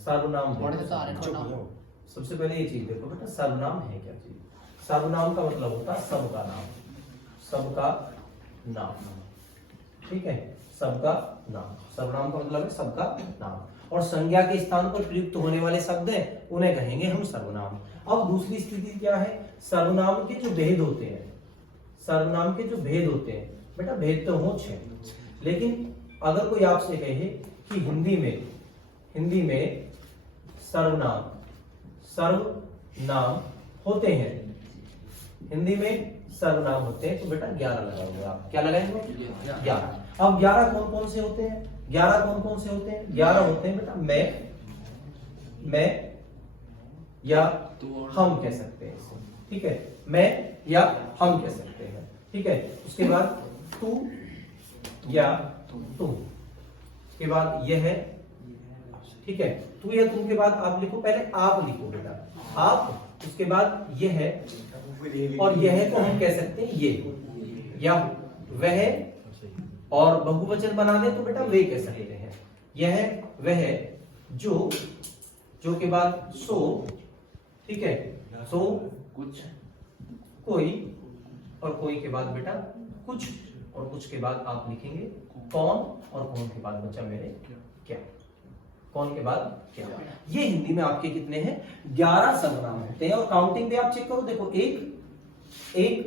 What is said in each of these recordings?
सर्वनाम सबसे पहले ये चीज देखो बेटा, सर्वनाम है क्या चीज? सर्वनाम का मतलब होता है सबका नाम, सबका नाम, ठीक है, सबका नाम। सर्वनाम का मतलब है सबका नाम, और संज्ञा के स्थान पर प्रयुक्त होने वाले शब्द हैं उन्हें कहेंगे हम सर्वनाम। अब दूसरी स्थिति क्या है? सर्वनाम के जो भेद होते हैं, सर्वनाम के जो भेद होते हैं बेटा, भेद तो हो छह, लेकिन अगर कोई आपसे कहे कि हिंदी में सर्वनाम होते हैं, हिंदी में सर्वनाम होते हैं, तो बेटा 11 लगाओगे आप। क्या लगाएंगे? 11। अब 11 कौन कौन से होते हैं? 11 कौन कौन से होते हैं? 11 होते हैं बेटा मैं या हम कह सकते हैं इसे, ठीक है, मैं या हम कह सकते हैं, ठीक है। उसके बाद तू या तुम, उसके बाद यह है, ठीक है, तू या तुम के बाद आप लिखो, पहले आप लिखो बेटा, आप, उसके बाद यह है, और यह को हम कह सकते हैं ये, या वह, और बहुवचन बना दे तो बेटा वे कह सकते हैं। यह वह, जो के बाद सो, ठीक है, सो, कुछ, कोई, और कोई के बाद बेटा कुछ, और कुछ के बाद आप लिखेंगे कौन, और कौन के बाद बचा मेरे क्या, कौन के बाद क्या। ये हिंदी में आपके कितने हैं? 11 सर्वनाम होते हैं। और काउंटिंग भी आप चेक करो, देखो 1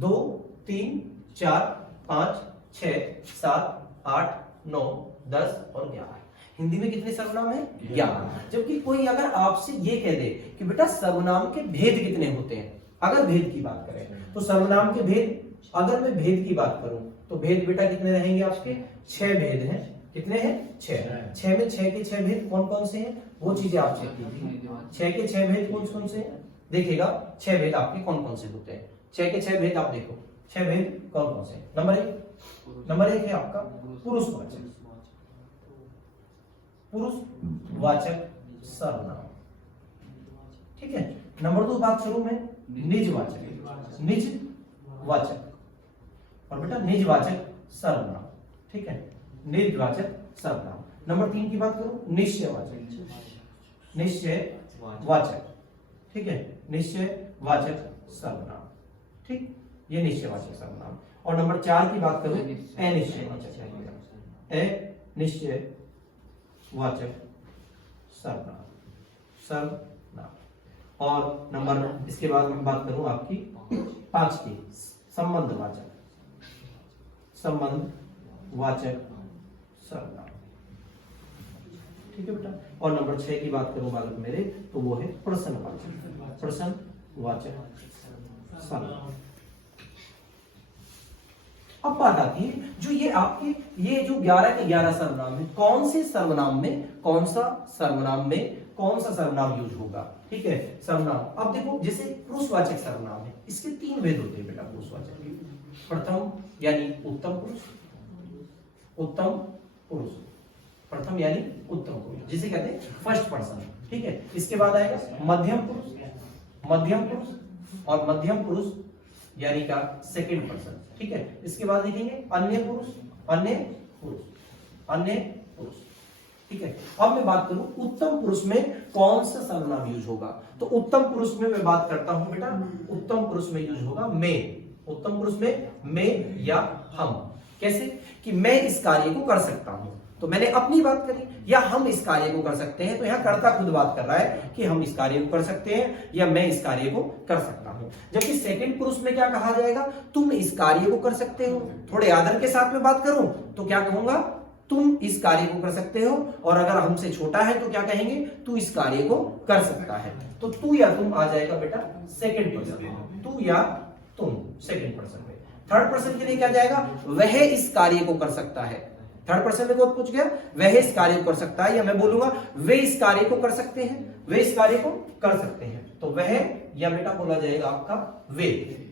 2 3 4 5 6 7 8 9 10 और 11। हिंदी में कितने सर्वनाम है? 11। जबकि कोई अगर आपसे ये कह दे कि बेटा सर्वनाम के भेद कितने होते हैं, अगर भेद की बात करें तो सर्वनाम के भेद, अगर मैं भेद की बात करूं तो भेद बेटा कितने रहेंगे आपके? 6 भेद हैं। कितने हैं? 6। 6 में 6 के 6 भेद कौन कौन से हैं वो चीजें आप चेक कीजिए। 6 के 6 भेद कौन कौन से हैं? देखिएगा 6 भेद आपके कौन कौन से होते हैं। 6 के 6 भेद आप देखो, 6 भेद कौन कौन से? नंबर एक है आपका पुरुषवाचक, पुरुषवाचक सर्वनाम, ठीक है। नंबर 2 बात करूं मैं निजवाचक, निजवाचक, और बेटा निजवाचक सर्वनाम, ठीक है, निजवाचक सर्वनाम। नंबर 3 की बात करूं निश्चयवाचक, निश्चयवाचक, ठीक है, निश्चयवाचक सर्वनाम, ठीक, ये निश्चयवाचक सर्वनाम। और नंबर 4 की बात करूं अनिश्चयवाचक, अनिश्चयवाचक सर्वनाम। और नंबर, इसके बाद मैं बात करूं आपकी 5 की संबंधवाचक, संबंधवाचक सर्वनाम, ठीक है बेटा। और नंबर 6 की बात करूं बालक मेरे, तो वो है प्रश्नवाचक, प्रश्नवाचक सर्वनाम। अब बात आती है जो ये आपके ये जो 11 के 11 सर्वनाम है, कौन से सर्वनाम में कौन सा सर्वनाम यूज होगा, ठीक है, सर्वनाम। अब देखो जैसे पुरुषवाचक सर्वनाम है, इसके 3 भेद होते हैं बेटा पुरुषवाचक के। प्रथम यानी उत्तम पुरुष, उत्तम पुरुष, प्रथम यानी उत्तम पुरुष जिसे कहते हैं फर्स्ट पर्सन, ठीक है। इसके बाद आएगा मध्यम पुरुष, मध्यम पुरुष, और मध्यम पुरुष यानी का सेकंड पर्सन, ठीक है। इसके बाद लिखेंगे अन्य पुरुष, अन्य पुरुष, अन्य पुरुष, ठीक है। अब मैं बात करूं उत्तम पुरुष में कौन सा सर्वनाम यूज होगा, तो उत्तम पुरुष में मैं बात करता हूं बेटा, उत्तम पुरुष में यूज होगा मैं, उत्तम पुरुष में मैं या हम। कैसे कि मैं इस कार्य को कर सकता हूं, तो मैंने अपनी बात करी, या हम इस कार्य को कर सकते हैं, तो यहां कर्ता खुद बात कर रहा है कि हम इस कार्य को कर सकते हैं या मैं इस कार्य को कर सकता हूं। जबकि सेकंड पुरुष में क्या कहा जाएगा? तुम इस कार्य को कर सकते हो। थोड़े आदर के साथ में बात करूं तो क्या कहूंगा? तुम इस कार्य को कर सकते हो, और अगर हमसे छोटा है तो क्या कहेंगे? तू इस कार्य को कर सकता है। तो तू या तुम आ जाएगा बेटा सेकंड पर्सन, तू या तुम सेकंड पर्सन में। थर्ड पर्सन के लिए क्या जाएगा? वह इस कार्य को कर सकता है। थर्ड पर्सन में कौन पूछ गया? वह इस कार्य को कर सकता है, या मैं बोलूंगा वे इस कार्य को कर सकते हैं, वे इस कार्य को कर सकते हैं। तो वह या बेटा बोला जाएगा आपका वे,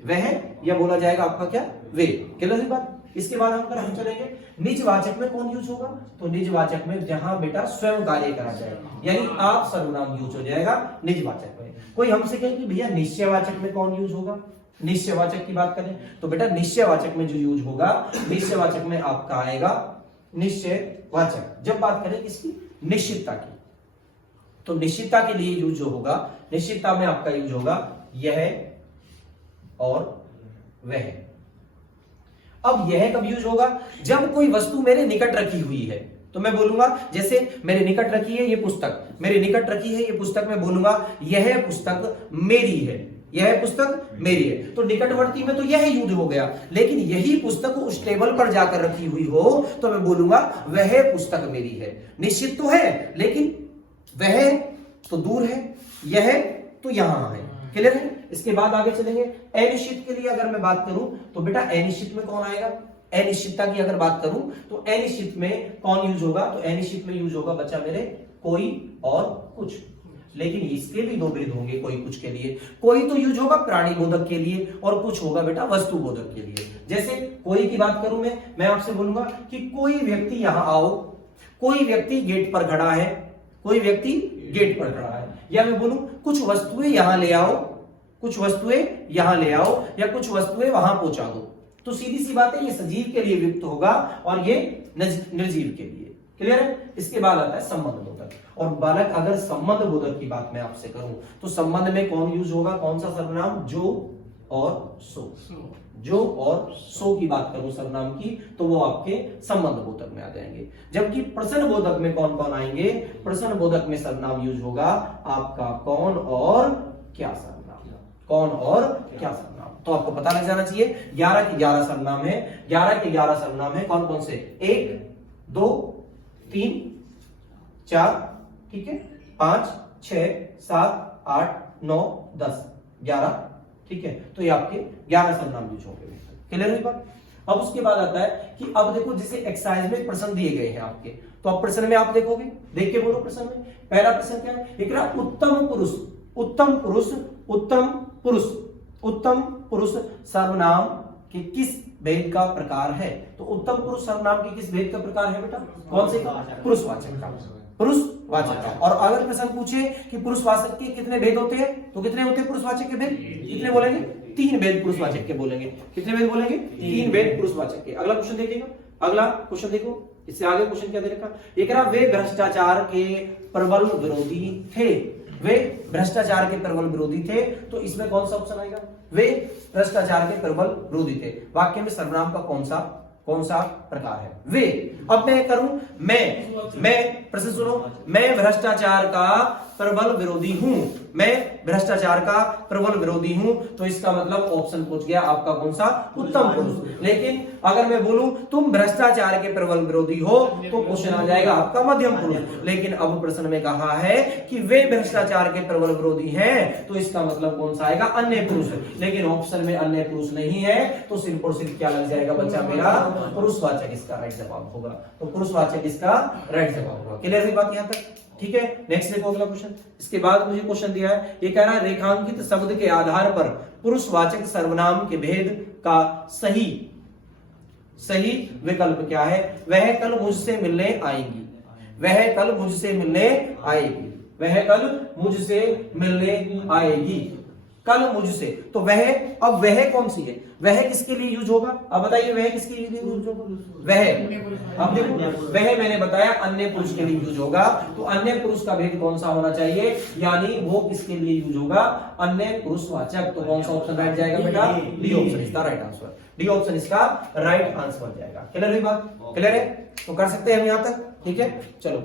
वह या बोला जाएगा आपका क्या? वे। क्लियर बात। इसके बाद हम चलेंगे निजवाचक में कौन यूज होगा, तो निजवाचक में जहां बेटा स्वयं कार्य करा जाए, यानी आप सर्वनाम यूज हो जाएगा निजवाचक में। कोई हमसे कहे कि भैया निश्चयवाचक में कौन यूज होगा, निश्चयवाचक की बात करें तो बेटा निश्चयवाचक में जो यूज होगा, निश्चयवाचक में आपका आएगा निश्चयवाचक। जब बात करें किसकी? निश्चितता की, तो निश्चितता के लिए यूज जो होगा, निश्चितता में आपका यूज होगा यह और वह। अब यह कब यूज होगा? जब कोई वस्तु मेरे निकट रखी हुई है, तो मैं बोलूंगा जैसे मेरे निकट रखी है ये पुस्तक, मेरे निकट रखी है ये पुस्तक, मैं बोलूंगा यह पुस्तक मेरी है, यह पुस्तक मेरी है। तो निकटवर्ती में तो यह यूज हो गया, लेकिन यही पुस्तक उस टेबल पर जाकर रखी हुई हो तो मैं बोलूंगा वह पुस्तक मेरी है। निश्चित तो है, लेकिन वह तो दूर है, यह तो यहां है। क्लियर है? इसके बाद आगे चलेंगे। अनिश्चित के लिए अगर मैं बात करूं तो बेटा अनिश्चित में कौन आएगा? अनिश्चितता की अगर बात करूं तो अनिश्चित में कौन यूज होगा? तो अनिश्चित में यूज होगा बच्चा मेरे कोई और कुछ। लेकिन इसके भी दो भेद होंगे कोई कुछ के लिए। कोई तो यूज होगा प्राणी बोधक के लिए और कुछ होगा बेटा वस्तु बोधक के लिए। जैसे कोई की बात करूं मैं आपसे बोलूंगा कि कोई व्यक्ति यहां आओ, कोई व्यक्ति गेट पर खड़ा है, कोई व्यक्ति गेट पर खड़ा है। या मैं बोलूं कुछ वस्तुएं यहां ले आओ, कुछ वस्तुएं यहां ले आओ, या कुछ वस्तुएं वहां पहुंचा दो। तो सीधी सी बात है, ये सजीव के लिए युक्त होगा और ये निर्जीव के लिए। क्लियर है? इसके बाद आता है संबंध बोधक। और बालक अगर संबंध बोधक की बात मैं आपसे करूं तो संबंध में कौन यूज होगा? कौन सा सर्वनाम? जो और सो। जो और सो की बात करूं सर्वनाम की तो वो आपके संबंध बोधक में आ जाएंगे। जबकि प्रश्न बोधक में कौन कौन आएंगे? प्रश्न बोधक में सर्वनाम यूज होगा आपका कौन और क्या सर्वनाम। कौन और क्या सर्वनाम, तो आपको पता लग जाना चाहिए। 11 के 11 सर्वनाम है, 11 के 11 सर्वनाम है। कौन कौन से? 1 2 3 4, ठीक है, 5 6 7 8 9 10 11, ठीक है। तो ये आपके 11 सर्वनाम यूज होंगे। क्लियर हुई बात? अब उसके बाद आता है कि अब देखो जैसे एक्सरसाइज में प्रश्न दिए गए हैं आपके, तो अब प्रश्न में आप देखोगे, देख के बोलो प्रश्न में। पहला प्रश्न क्या है? एक रहा उत्तम पुरुष, उत्तम पुरुष, उत्तम पुरुष, उत्तम पुरुष सर्वनाम के किस भेद का प्रकार है? तो उत्तम पुरुष सर्वनाम के किस भेद का प्रकार है बेटा? कौन से? पुरुषवाचक का, पुरुषवाचक का। और अगर प्रश्न पूछे कि पुरुषवाचक के कितने भेद होते हैं तो कितने होते हैं पुरुषवाचक के भेद? कितने बोलेंगे? 3 भेद पुरुषवाचक के बोलेंगे। कितने भेद बोलेंगे? 3 भेद पुरुषवाचक के। अगला क्वेश्चन देखिएगा, अगला क्वेश्चन देखो, इससे आगे क्वेश्चन क्या दे रखा? एक रहा वे भ्रष्टाचार के प्रबल विरोधी थे, वे भ्रष्टाचार के प्रबल विरोधी थे। तो इसमें कौन सा ऑप्शन आएगा? वे भ्रष्टाचार के प्रबल विरोधी थे। वाक्य में सर्वनाम का कौन सा प्रकार है? वे। अब मैं करूं मैं प्रश्न सुनो, मैं भ्रष्टाचार का प्रबल विरोधी हूं, मैं भ्रष्टाचार का प्रबल विरोधी हूं, तो इसका मतलब ऑप्शन पूछ गया आपका कौन सा? उत्तम पुरुष। लेकिन अगर मैं बोलूं तुम भ्रष्टाचार के प्रबल विरोधी हो तो क्वेश्चन आ जाएगा आपका मध्यम पुरुष। लेकिन अब प्रश्न में कहा है कि वे भ्रष्टाचार के प्रबल विरोधी हैं, तो इसका मतलब कौन सा आएगा? अन्य पुरुष। लेकिन ऑप्शन में अन्य पुरुष नहीं है, तो सिर्फ और सिर्फ क्या लग जाएगा बच्चा मेरा? पुरुषवाचक इसका राइट जवाब होगा। तो पुरुषवाचक इसका राइट जवाब होगा। क्लियर है बात यहां तक? ठीक है, नेक्स्ट देखो अगला क्वेश्चन। इसके बाद मुझे क्वेश्चन दिया है, ये कह रहा है रेखांकित शब्द के आधार पर पुरुषवाचक सर्वनाम के भेद का सही विकल्प क्या है? वह कल मुझसे मिलने आएगी, वह कल मुझसे मिलने आएगी, वह कल मुझसे मिलने आएगी, कल मुझसे। तो वह, अब वह कौन सी है? वह किसके लिए यूज होगा? अब बताइए वह किसके लिए यूज होगा? वह, अब देखो वह मैंने बताया अन्य पुरुष के लिए यूज होगा। तो अन्य पुरुष का भेद कौन सा होना चाहिए? यानी वो किसके लिए यूज होगा? अन्य पुरुषवाचक। तो कौन सा ऑप्शन राइट जाएगा बेटा? डी ऑप्शन इसका राइट आंसर, डी ऑप्शन इसका राइट आंसर जाएगा। क्लियर हुई बात? क्लियर है? तो कर सकते हैं हम यहां तक, ठीक है। चलो